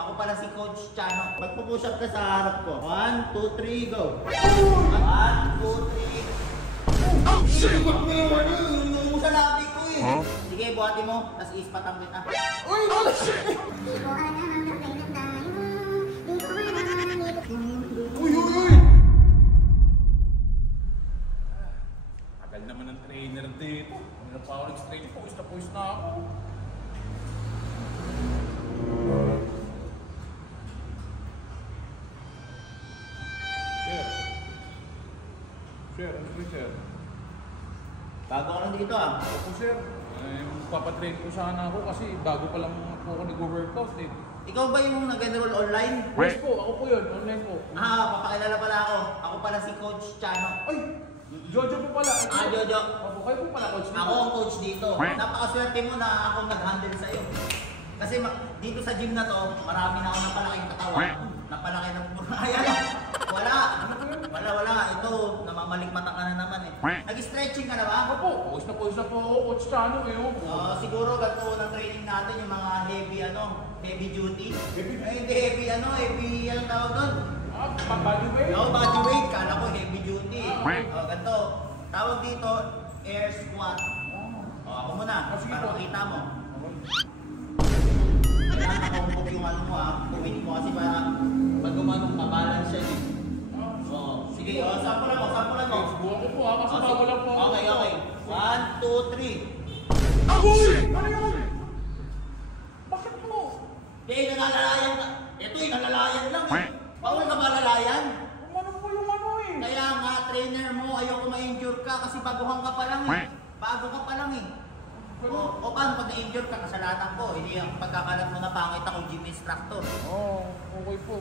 Ako pala si Coach Chano. Magpo-push up ka sa harap ko. 1, 2, 3, go! 1, 2, 3. Oh, shit! Ikot mo yung ano, yung sa labi ko eh. Huh? Sige, buhati mo, tas ispatang kita. Uy! Oh, shit! Uy, uy, uy! Tagal naman ng trainer dito. Ano na pa ako nag-train, pawis na ako. Sir, ano po sir? Bago ka lang dito ah. Opo sir. Papatrain ko sana ako kasi bago pa lang po ako nag-workout eh. Ikaw ba yung nag-enroll online? Yes po, ako po yun. Online po. Papakilala pala ako. Ako pala si Coach Chano. Ay! Jojo po pala. Jojo. Opo, kayo po pala coach dito. Ako ang coach dito. Napakaswerte mo na ako nag-handle sa'yo. Kasi dito sa gym na to, marami na ako napalaking katawan. Napalaki ng ayan. Wala. Ito, namamalikmata ka na naman eh. Nag-stretching ka na ba? Opo, pawis na po ako, Coach Chano eh. Siguro ganito ng training natin, yung mga heavy duty. Hindi heavy, anong tawag doon? Body weight? Oo, body weight. Kala ko heavy duty. Ganito. Tawag dito, air squat. Ako muna, para makita mo. Kailangan nakumpog yung ano mo Kumit mo kasi para pag gumanong mabalance siya eh. Sige, sampulan mo. Subukan ko po kasi bago lang po. Okay. 1, 2, 3. Agoy! Ano yun? Bakit po? Nalalayan ka. Ito nalalayan lang eh. Bawal ka malalayan. Ano po yung ano eh? Kaya nga, trainer mo, ayoko ma-injure ka kasi baguhan ka pa lang eh. Bago ka pa lang eh. O paano pag na-injure ka, kasalanan ko. Hindi ang pagkakalat mo na pangit ako gym instructor. Okay po.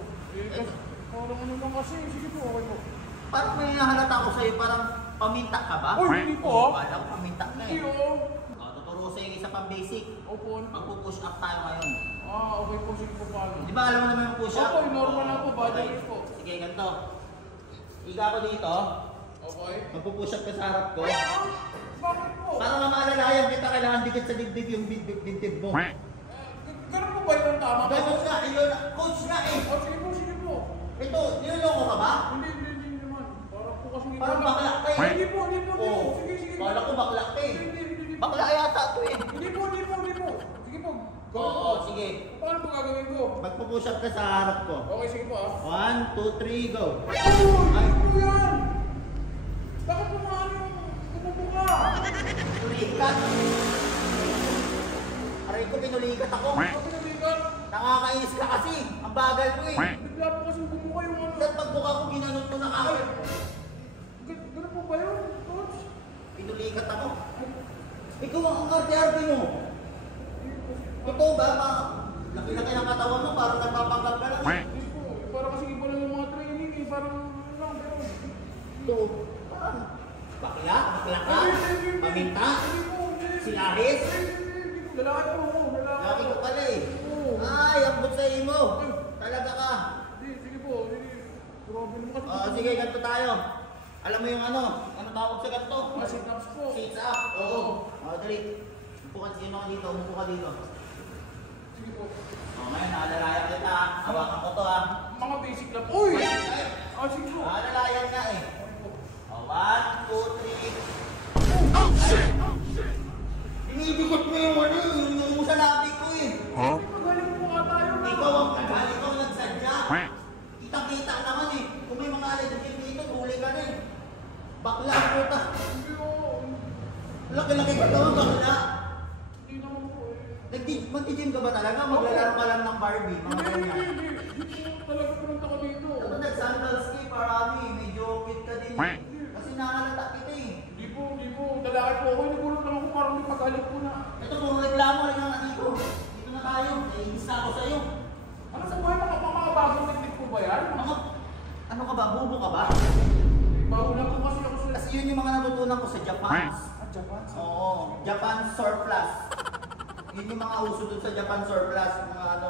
Parang ano lang kasi. Sige po, okay po. Parang may nahalata ko sa'yo, parang paminta ka ba? Uy, hindi po. Alam, paminta ka eh. Tuturo ko sa'yo isa pang basic. Opo. Magpo-push up tayo ngayon. Okay po, sige po paano. Di ba alam mo naman yung push up? Opo, normal na po, body weight po. Sige, ganito. Higa ko dito. Okay. Magpo-push up ka sa harap ko. Bakit po? Para mamaalalayan kita, kailangan dikit sa dibdib yung dibdib mo. Ganun po ba yung tama? Ganun nga, yun, coach nga eh. Sige po. Ito, niloloko ka ba? Hindi naman. Parang po kasi hindi. Parang bakla ka eh. Hindi po. Sige. Kala ko bakla ka eh. Hindi. Bakla yata ito eh. Hindi po. Sige po. Oo, sige. Paano po gagawin ko? Magpo-push up ka sa harap ko. Okay, sige po 1, 2, 3, go. Ay po yan! Bakit po maano yung kumubuka? Pinulikat. Aray ko, pinulikat ako. Bakit pinabigat? Nakakainis ka kasi. Ang bagal mo eh. Bigla po kasi bumuka yung ano. Ba't pagbuka ko, ginanong ko na kagad. Ganun po ba yun, coach? Pinulikat ako. Ikaw ang arte-arte mo. Totoo ba? Laki-laki ng katawan mo, parang nagpapanggap ka lang eh. Hindi po. Parang kasi iba lang yung mga training eh. Parang lang, pero... Ito, parang bakla ka, paminta, sinahis. Lalaki po. Laki ko pala eh. Ay, ang butsahin mo. Talaga ka. Sige po. Grabe naman kasi. Sige, ganito tayo. Alam mo yung ano tawag sa ganito? Sit-ups po. Sit-up. Oo. Dali. Umupo ka dito. Sige po. Ngayon, naalalayan kita. Hawakan ko to Mga basic lang po. Uy! Sige po. Naalalayan ka eh. 1, 2, 3. Oh, shit! Dinidikot mo yung sa labi ko eh. Magaling po nga tayo na. Ikaw ang kagaling ko nagsadya. Kita-kita naman eh. Kung may mga alagagin dito, huli ka na eh. Bakla ang puta. Laki-laki ka daw, bakla. Hindi naman po eh. Mag-gym ka ba talaga? Maglalaro ka lang ng Barbie? Mga ganyan. Hindi po talaga punta ko dito. Dapat nag-sandals ka eh, para medyo cute ka din eh. Kasi nakalata kita eh. Hindi po. Lalaki po ako. Nagulot lang ako parang may pag-alip ko na. Ito, puro reklamo rin nga dito. Dito na tayo. Naiinis na ako sa'yo. Ano sa buhay mga bagong technique po ba yan? Ano ka ba? Bubo ka ba? Bago lang po kasi ako sa... Kasi yun yung mga natutunan ko sa Japan. Japan? Oo. Japan surplus. Yun yung mga uso dun sa Japan surplus. Mga ano.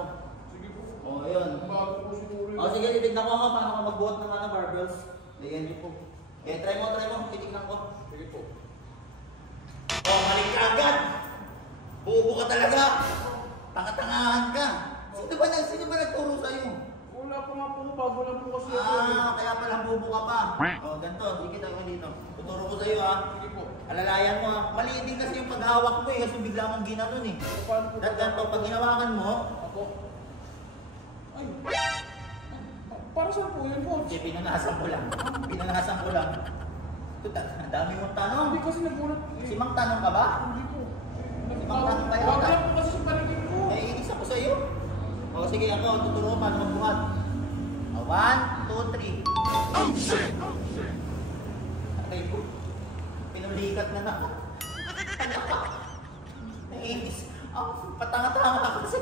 Sige po. Yun. Bago po siguro. Sige, titignan ko nga paano ka magbuhat ng barbells. Lagyan niyo po. Try mo. Titignan ko. Sige po. Mali ka agad. Bubo ka talaga. Tangatangahan ka. Sino ba nagturo pa nga po, bago lang po kasi ako. Kaya palang bubo ka pa. Ganito, sige tayo dito. Tuturo ko sa'yo Sige po. Alalayan mo Maliit din kasi yung paghawak mo kasi bigla mong ginanon Paano po? Ganito, pag ginawakan mo, Ako. Ay. Para saan po yun, coach? pinanasan ko lang. Ang dami mong tanong. Hindi kasi nagulat. Si Mang tanong ka ba? Hindi po. Bakit kaya Bago ka? lang po kasi sa paligid ko. Isa ko sa'yo. Sige ako, tuturo ko paano magbuhat. 1, 2, 3. Oh shit! Okay po. Pinulikat na ako. Nainis. Patanga-tanga ka kasi.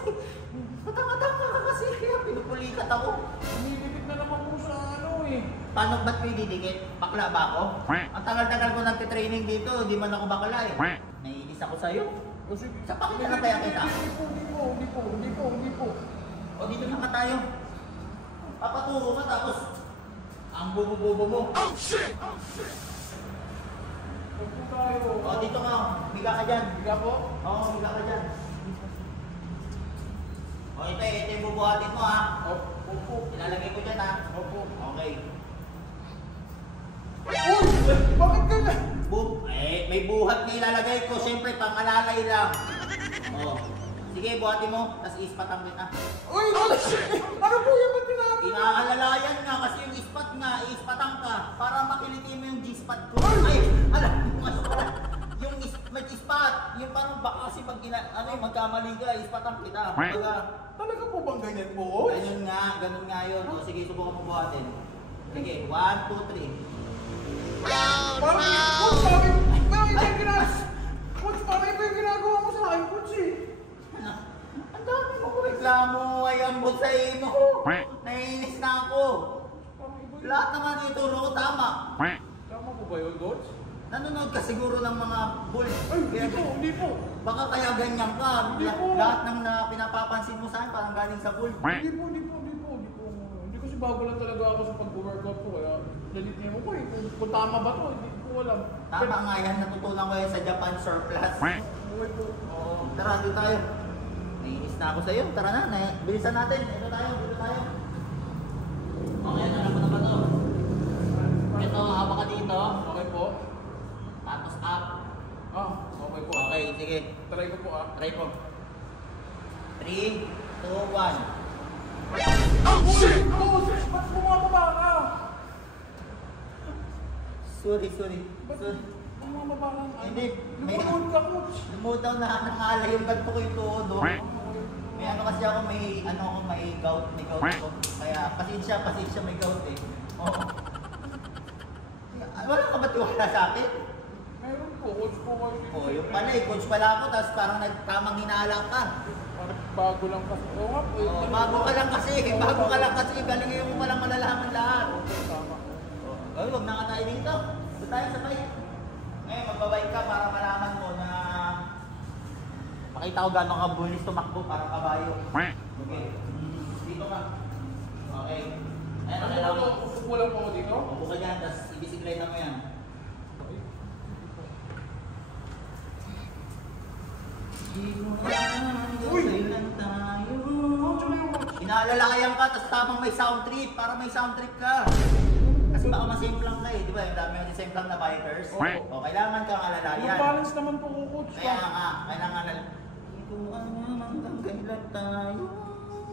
Kaya pinupulikat ako. Umidikit na naman po sa ano eh. Paano ba't ko ididikit? Bakla ba ako? Ang tagal-tagal ko nagtitraining dito, di man ako bakla eh. Naiinis ako sa'yo. Sa pakita na kaya kita? Hindi po. O dito na ka tayo. Papaturo ka tapos ang bubo-bubo mo. Huwag po tayo. O dito ka, biga ka dyan. Biga po? Oo, biga ka dyan. O ito yung bubuhatin mo ha. Opo. Ilalagay ko dyan ha. Opo. Okay. Uy! Bakit ka na? May buhat na ilalagay ko. Siyempre, pangalalay lang. O. Sige, buhatin mo. Tapos ispatang kita. Uy! Ano po yung ba't pinatay? Inaalalayan nga kasi yung ispat nga, ispatang ka. Para makiliti mo yung G-spot ko. Ay! Alam mo nga pala. Yung may ispat. Yung parang baka kasi pag magkamali ka, ispatang kita. Talaga po bang ganyan po? Ganun nga yun. O sige, subukan mo buhatin. Sige, 1, 2, 3. Parang iba yung ginagawa mo sa akin, coach eh. Ang dami mo ko reklamo ay ambot sa imo. Naiinis na ako. Lahat naman ituro ko tama. Tama po ba yun, coach? Nanonood ka siguro ng mga bull. Hindi po. Baka kaya ganyan ka. Hindi po. Lahat ng pinapapansin mo sa akin parang galing sa bull. Hindi po. Hindi kasi bago lang talaga ako sa pag-workout ko. Kaya nalitin mo ko eh. Kung tama ba to, hindi ko alam. Tama nga yan, natutunan ko yan sa Japan surplus. Okay po. Tara, dito tayo. Naiinis na ako sa'yo. Tara na, bilisan natin. Dito tayo. Okay, alam mo na ba to? Ito, haba ka dito. Okay po. Tapos up. Okay po. Okay, sige. Try ko po Try mo. 3, 2, 1. Shit! Ba't bumababa ka? Sorry. Ba't bumababa ka? Hindi. Lumunod ka, coach. Lumutaw na nangalay yung ganito ko yung tuhod. May ano kasi ako, may gout ako. Kaya pasensya may gout eh. Oo. Wala ka ba tiwala sa akin? Meron po, coach po kasi. Yung pala coach pala ako, tapos parang nagtamang hinala ka. Bago lang kasi. Bago ka lang kasi, galing yung palang malalaman lahat. Tama. Huwag na nga tayo dito. Doon tayo sa bike. Ngayon, magbabike ka para malaman mo na makita ko gano'ng kabulis tumakbo para kabayo. Okay. Dito ka. Okay. Ayan, kailangan mo. Upo lang po ako dito? Upo ka dyan, tapos ibisikleta mo yan. Uy! Inaalalayan ka, tapos tamang may sound trip, para may sound trip ka. Kasi baka masimplang ka eh, di ba? Yung dami yung simplang na bikers. Oo. O, kailangan kang alalayan. Yung balance naman po ko, coach. Kaya nga, kailangan alalayan. Ito ang hanggang kailan tayo.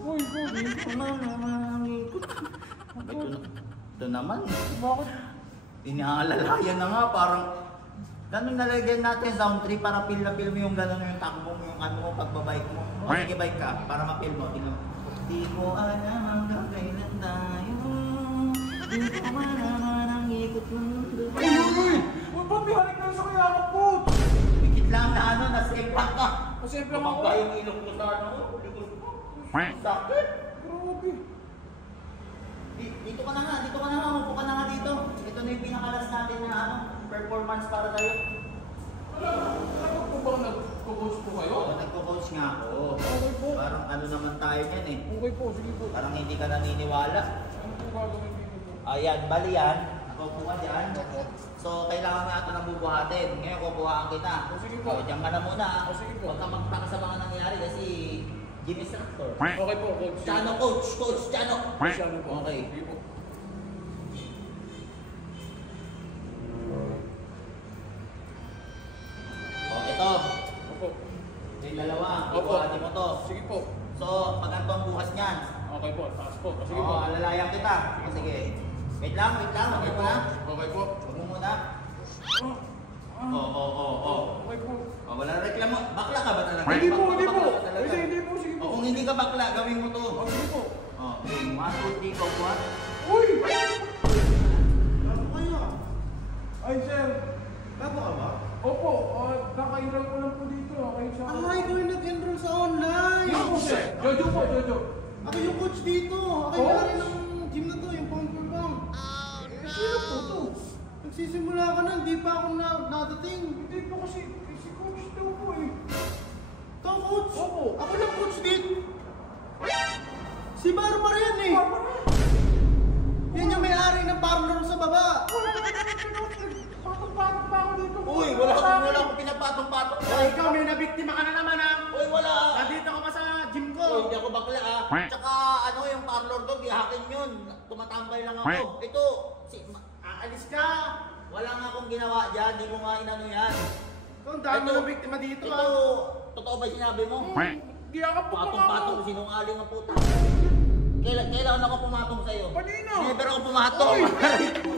Uy, coach. Ito naman. Bakit? Inaalalayan na nga, parang ganun nalagyan natin sound trip para feel na feel mo yung ganun yung takbo mo, yung ano mo, pagbabike mo. O sige, bike ka, para ma-feel mo. Tingnan mo. Di ko alam hanggang kailan tayo. Di ko malaman ang ikot ng mundo. Uy! Ba't bihanig na sa kaya ako, coach? Bigit lang na ano, nasimpang ka. Nasimplang ako. Kumagka yung ilong ko sa ano, likod ko. Sakit. Grabe. Dito ka na nga, upo ka na nga dito. Ito na yung pinakalas natin na ano, performance para sa'yo. Ano po ba nag-coach po kayo? Oo, nagko-coach nga ako. Okay po. Parang ano naman tayo yan eh. Okay po, sige po. Parang hindi ka naniniwala. Ano po gagawin dito po? Ayan, bali yan. Nakaupo ka dyan. So, kailangan mo ito nang bubuhatin. Ngayon, kukuhaan kita. O, sige po. Diyan ka na muna. O, sige po. Huwag ka magtaka sa mga nangyari kasi Gym instructor. Okay po, coach. Chano, coach. Coach Chano. Masyado po. Okay. Sige po. O, ito. Opo. Yung dalawa. Opo. Ibuhati mo to. Sige po. So, magkano ang bukas niyan? Okay po, taas po. Sige po. Oo, alalayan kita. O, sige. Wait lang. Okay Wait po. lang. Okay po. Huwag mo muna. Okay po. O, wala na reklamo. Bakla ka ba talaga? Hindi po. Bakla ka talaga? Hindi po. Sige po. O, kung hindi ka bakla, gawin mo to. Oh, sige po. O, okay. 1, 2, 3, go. What? Uy! Ano kayo? Ay, sir. Bago ka ba? Opo, nakairal ko lang po dito. Okay, siya. Ay, ikaw yung nag-enroll sa online! Yo po, sir. Jojo po, Jojo. Ako yung coach dito! Ako yung Coach? pare ng gym na to, yung Pangpur Bang! Sino po to? Nagsisimula ka na, hindi pa ako nadating! Hindi po kasi, si coach daw po eh. Ito, coach! Opo. Ako lang coach dito! Si Barbara yan eh! Yan yung may-ari ng parlor sa baba! Wala ka naman patong-patong pa ako dito. Uy, wala akong pinapatong-patong. Ay, ikaw may nabiktima ka na naman ah! Uy, wala. Nandito ka pa sa gym ko! Uy, hindi ako bakla ah. Tsaka ano yung parlor doon, di akin yun. Tumatambay lang ako. Ito, Aalis ka! wala nga akong ginawa dyan. Di ko nga inano yan. Ito, ang dami Ito. ng biktima dito Ito, ah! totoo ba yung sinabi mo? Di ako po Patong-patong, sinungaling ang puta. Kailan ako pumatong sa'yo? Kanina. Never ako pumatong. Uy!